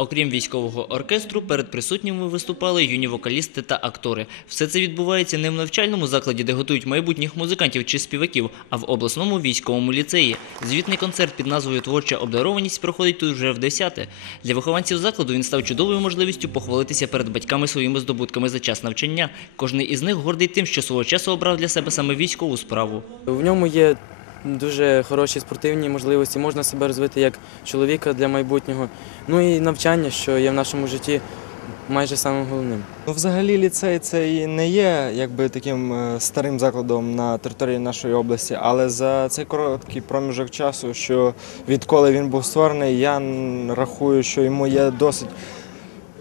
окрім військового оркестру, перед присутніми виступали юні вокалісти та актори. Все це відбувається не в навчальному закладі, де готують майбутніх музикантів чи співаків, а в обласному військовому ліцеї. Звітний концерт під назвою Творча обдарованість проходить тут вже в десяте. Для вихованців закладу він став чудовою можливістю похвалитися перед батьками своїми здобутками за час навчання. Кожний із них гордий тим, що свого часу обрав для себе саме військову справу. В ньому є дуже хороші спортивні можливості, можна себе розвити як чоловіка для майбутнього. Ну і навчання, що є в нашому житті майже самим головним. Ну, взагалі, ліцей це і не є якби таким е, старим закладом на території нашої області, але за цей короткий проміжок часу, що відколи він був створений, я рахую, що йому є досить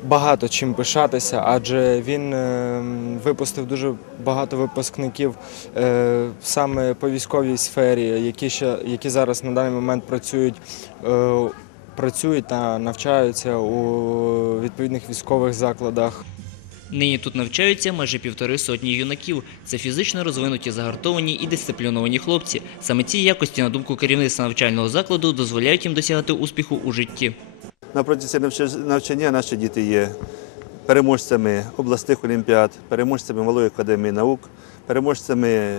багато чим пишатися, адже він е, випустив дуже багато випускників е, саме по військовій сфері, які ще які зараз на даний момент працюють. е, Працюють та навчаються у відповідних військових закладах. Нині тут навчаються майже півтори сотні юнаків. Це фізично розвинуті, загартовані і дисципліновані хлопці. Саме ці якості, на думку керівництва навчального закладу, дозволяють їм досягати успіху у житті. На протязі навчання наші діти є переможцями обласних олімпіад, переможцями Малої академії наук, переможцями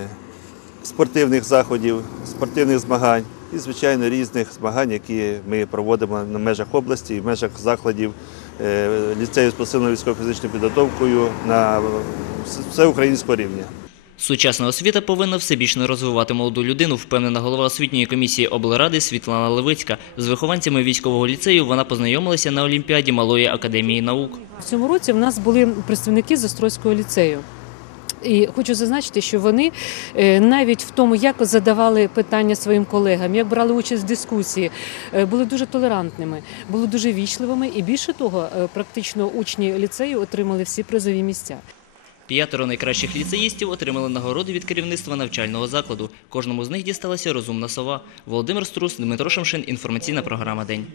спортивних заходів, спортивних змагань і, звичайно, різних змагань, які ми проводимо на межах області в межах закладів е, ліцею з посиленою військово-фізичною підготовкою на всеукраїнського рівня. Сучасна освіта повинна всебічно розвивати молоду людину, впевнена голова освітньої комісії облради Світлана Левицька. З вихованцями військового ліцею вона познайомилася на Олімпіаді Малої академії наук. В цьому році в нас були представники з Острозького ліцею. І хочу зазначити, що вони е, навіть в тому, як задавали питання своїм колегам, як брали участь в дискусії, е, були дуже толерантними, були дуже вічливими, і більше того, е, практично учні ліцею отримали всі призові місця. П'ятеро найкращих ліцеїстів отримали нагороди від керівництва навчального закладу. Кожному з них дісталася розумна сова. Володимир Струс, Дмитро Шамшин. Інформаційна програма День.